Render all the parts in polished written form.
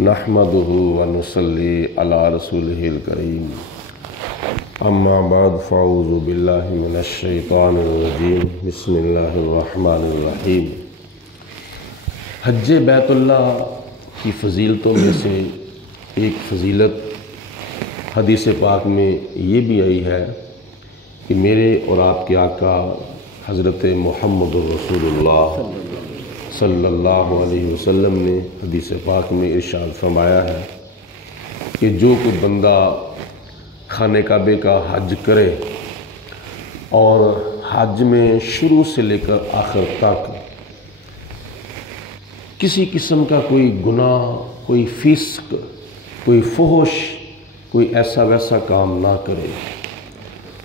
नहमदुहु व नुसल्ली अला रसूलिहिल करीम अम्मा बाद फ़अऊज़ु बिल्लाहि मिनश शैतानिर रजीम बिस्मिल्लाहिर रहमानिर रहीम। हज्ज बैतुल्लाह की फ़जीलतों में से एक फ़जीलत हदीस पाक में ये भी आई है कि मेरे और आपके आका हज़रत मुहम्मदुर रसूलुल्लाह सल्लल्लाहु अलैहि वसल्लम ने हदीस पाक में इरशाद फरमाया है कि जो कोई बंदा खाने काबे का हज करे और हज में शुरू से लेकर आखिर तक किसी किस्म का कोई गुनाह, कोई फिस्क, कोई फहश, कोई ऐसा वैसा काम ना करे,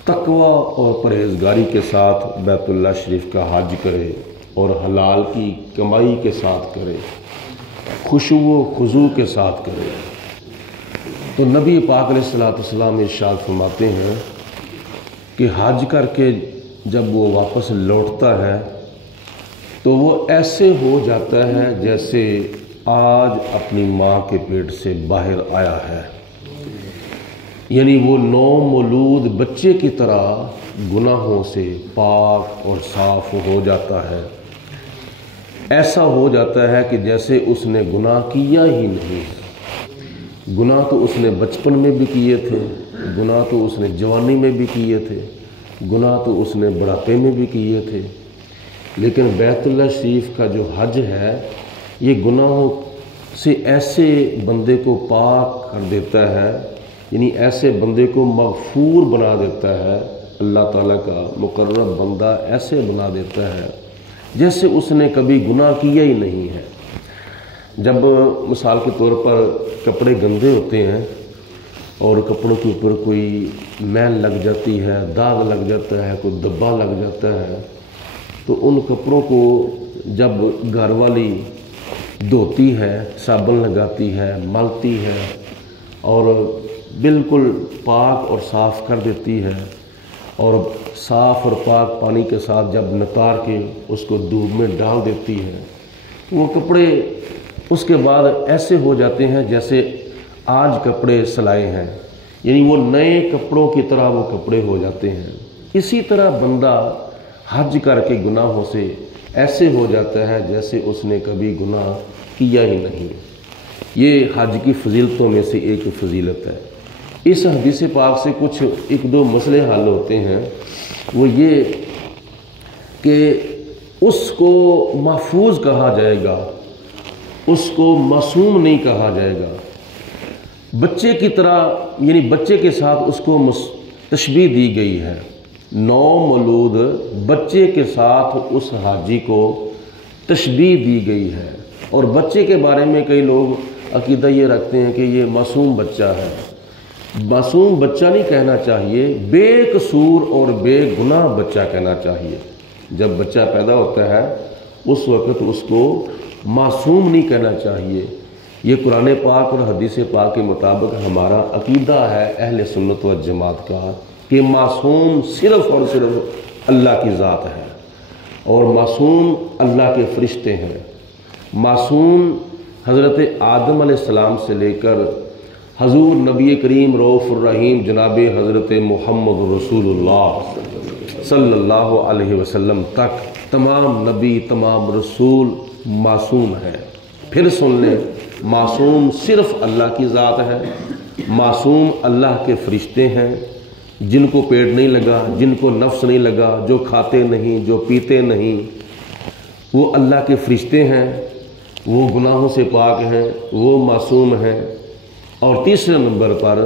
तकवा और परहेजगारी के साथ बैतुल्लाह शरीफ का हज करे और हलाल की कमाई के साथ करे, खुशू व खुजू के साथ करे, तो नबी पाक अलैहिस्सलाम इरशाद फरमाते हैं कि हज करके जब वो वापस लौटता है तो वो ऐसे हो जाता है जैसे आज अपनी माँ के पेट से बाहर आया है। यानी वो नौ मौलूद बच्चे की तरह गुनाहों से पाक और साफ हो जाता है। ऐसा हो जाता है कि जैसे उसने गुनाह किया ही नहीं। गुनाह तो उसने बचपन में भी किए थे, गुनाह तो उसने जवानी में भी किए थे, गुनाह तो उसने बुढ़ापे में भी किए थे, लेकिन बैतुल्लाह शरीफ का जो हज है ये गुनाहों से ऐसे बंदे को पाक कर देता है, यानी ऐसे बंदे को मगफूर बना देता है। अल्लाह ताला का मुकर्रब बंदा ऐसे बना देता है जैसे उसने कभी गुनाह किया ही नहीं है। जब मिसाल के तौर पर कपड़े गंदे होते हैं और कपड़ों के ऊपर कोई मैल लग जाती है, दाग लग जाता है, कोई धब्बा लग जाता है, तो उन कपड़ों को जब घर वाली धोती है, साबुन लगाती है, मलती है और बिल्कुल पाक और साफ़ कर देती है और साफ़ और पाक पानी के साथ जब नितार के उसको धूप में डाल देती है, वो कपड़े उसके बाद ऐसे हो जाते हैं जैसे आज कपड़े सिलाए हैं, यानी वो नए कपड़ों की तरह वो कपड़े हो जाते हैं। इसी तरह बंदा हज करके गुनाहों से ऐसे हो जाता है जैसे उसने कभी गुनाह किया ही नहीं। ये हज की फजीलतों में से एक फजीलत है। इस हदीस पाक से कुछ एक दो मसले हल होते हैं। वो ये कि उसको महफूज कहा जाएगा, उसको मासूम नहीं कहा जाएगा। बच्चे की तरह, यानी बच्चे के साथ उसको तशबीह दी गई है। नौ मौलूद बच्चे के साथ उस हाजी को तशबीह दी गई है। और बच्चे के बारे में कई लोग अकीदा ये रखते हैं कि ये मासूम बच्चा है। मासूम बच्चा नहीं कहना चाहिए, बेकसूर और बेगुनाह बच्चा कहना चाहिए। जब बच्चा पैदा होता है उस वक़्त उसको मासूम नहीं कहना चाहिए। ये कुरान पाक और हदीस पाक के मुताबिक हमारा अकीदा है अहले सुन्नत व जमात का कि मासूम सिर्फ़ और सिर्फ अल्लाह की ज़ात है और मासूम अल्लाह के फरिश्ते हैं। मासूम हज़रत आदम अलैहिस्सलाम से लेकर हजूर नबी करीम रऊफ़ुर रहीम जनाब हज़रत मुहम्मद रसूलुल्लाह सल्लल्लाहु अलैहि वसल्लम तक तमाम नबी, तमाम रसूल मासूम हैं। फिर सुन लें, मासूम सिर्फ़ अल्लाह की ज़ात है। मासूम अल्लाह के फरिश्ते हैं, जिनको पेट नहीं लगा, जिनको नफ्स नहीं लगा, जो खाते नहीं, जो पीते नहीं, वो अल्लाह के फरिश्ते हैं। वो गुनाहों से पाक हैं, वो मासूम हैं। और तीसरे नंबर पर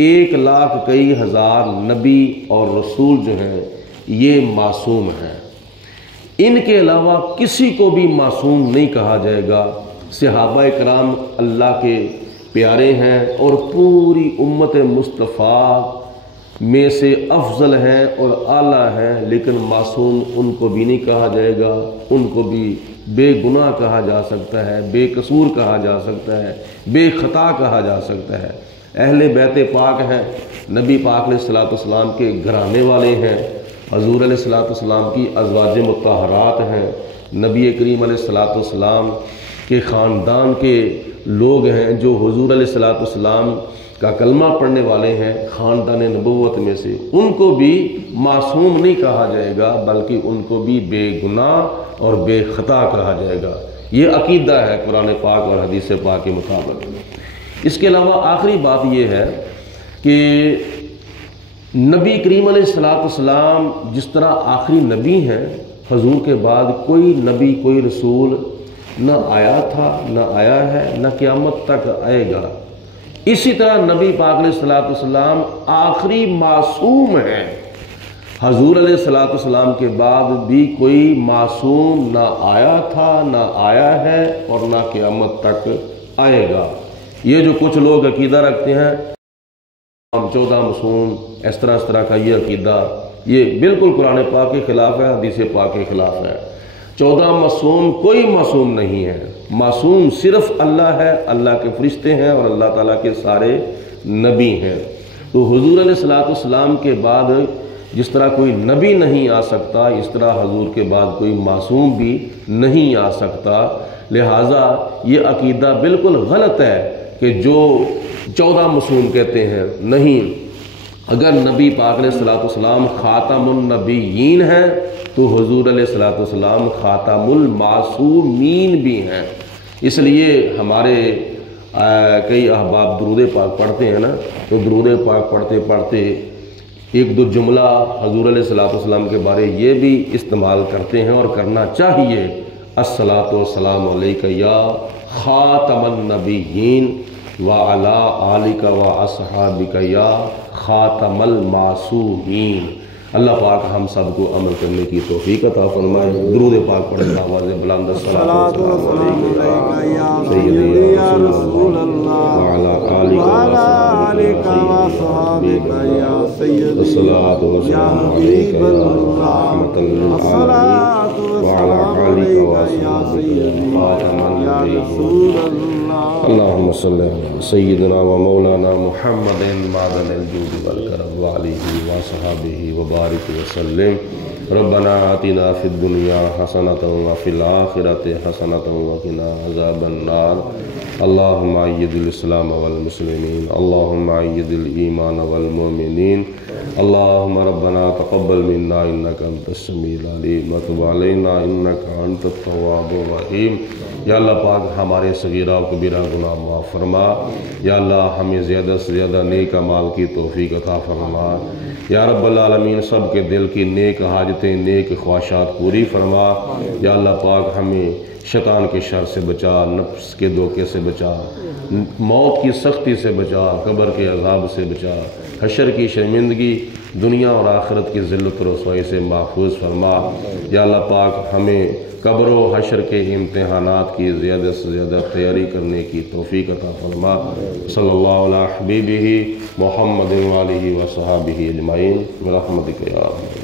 1,00,000 कई हज़ार नबी और रसूल जो हैं ये मासूम हैं। इनके अलावा किसी को भी मासूम नहीं कहा जाएगा। सहाबा कराम अल्लाह के प्यारे हैं और पूरी उम्मत मुस्तफ़ा में से अफजल हैं और आला हैं, लेकिन मासूम उनको भी नहीं कहा जाएगा। उनको भी बेगुनाह कहा जा सकता है, बेकसूर कहा जा सकता है, बेखता कहा जा सकता है। अहले बैत पाक हैं, नबी पाक अलैहिस्सलाम के घराने वाले हैं, हजूर अलैहिस्सलाम की अज़वाज मुत्तहरात हैं, नबी करीम अलैहिस्सलाम के ख़ानदान के لوگ ہیں جو حضور علیہ الصلوۃ والسلام کا کلمہ پڑھنے والے ہیں خاندان نبوت میں سے، ان کو بھی معصوم نہیں کہا جائے گا، بلکہ ان کو بھی بے گناہ اور بے خطا کہا جائے گا۔ یہ عقیدہ ہے قرآن پاک اور حدیث پاک کے مطابق۔ اس کے علاوہ آخری بات یہ ہے کہ نبی کریم علیہ الصلوۃ والسلام جس طرح آخری نبی ہیں، حضور کے بعد کوئی نبی کوئی رسول نہ آیا تھا، نہ آیا ہے، نہ قیامت تک آئے گا، اسی طرح نبی پاک علیہ الصلوۃ والسلام آخری معصوم ہیں۔ حضور علیہ الصلوۃ والسلام کے بعد بھی کوئی معصوم نہ آیا تھا، نہ آیا ہے، اور نہ قیامت تک آئے گا۔ یہ جو کچھ لوگ عقیدہ رکھتے ہیں 14 معصوم، اس طرح کا یہ عقیدہ، یہ بالکل قرآن پاک کے خلاف ہے، حدیث پاک کے خلاف ہے۔ 14 معصوم کوئی معصوم نہیں ہے، معصوم صرف اللہ ہے، اللہ کے فرشتے ہیں اور اللہ تعالیٰ کے سارے نبی ہیں۔ تو حضور علیہ الصلوۃ والسلام کے بعد جس طرح کوئی نبی نہیں آ سکتا، اس طرح حضور کے بعد کوئی معصوم بھی نہیں آ سکتا۔ لہٰذا یہ عقیدہ بالکل غلط ہے کہ جو 14 معصوم کہتے ہیں، نہیں، اگر نبی پاک علیہ الصلوۃ والسلام خاتم النبیین ہیں تو حضور علیہ الصلوۃ والسلام خاتم المعصومین بھی ہیں۔ اس لیے ہمارے کئی احباب درود پاک پڑھتے ہیں نا، تو درود پاک پڑھتے پڑھتے ایک دو جملہ حضور علیہ الصلوۃ والسلام کے بارے یہ بھی استعمال کرتے ہیں، اور کرنا چاہیے، الصلاۃ والسلام علیک یا خاتم النبیین وعلی آلک واصحابک یا خاتم المعصومین۔ اللہ پاک ہم سب کو عمل کرنے کی توفیق عطا فرمائے۔ درود پاک پڑھیں آواز بلند، الصلاۃ والسلام علیک سیدی یا رسول اللہ وعلی آلک واصحابک یا سیدی، الصلاۃ والسلام علیک یا رحمۃ للعالمین وعلی آلک واصحابک یا رسول اللہ۔ اللہم صلی علی سیدنا و مولانا محمد معدن الجود والکرم وعلیہ وصحابہ وبارک وسلم۔ ربنا آتنا فی الدنیا حسنۃ وفی الآخرۃ حسنۃ وقنا عذاب النار۔ اللہم اید الاسلام والمسلمین، اللہم اید الایمان والمؤمنین، اللہم ربنا تقبل منا انک انت السمیع العلیم وتب علینا انک انت التواب الرحیم۔ یا اللہ پاک ہمارے صغیرہ و کبیرہ گناہ معاف فرما، یا اللہ ہمیں زیادہ سے زیادہ نیک اعمال کی توفیق عطا فرما، یا رب العالمین سب کے دل کی نیک حاجتیں نیک خواہشات پوری فرما، یا اللہ پاک ہمیں شیطان کے شر سے بچا، نفس کے دھوکے سے بچا، موت کی سختی سے بچا، قبر کے عذاب سے بچا، حشر کی شرمندگی، دنیا اور آخرت کی ذلت و رسوائی سے محفوظ فرما۔ یا اللہ پاک ہمیں قبر و حشر کے امتحانات کی زیادہ سے زیادہ تیاری کرنے کی توفیق عطا فرما۔ صلی اللہ علیہ حبیبہ محمد وآلہ وصحابہ اجمعین برحمتک یا رب۔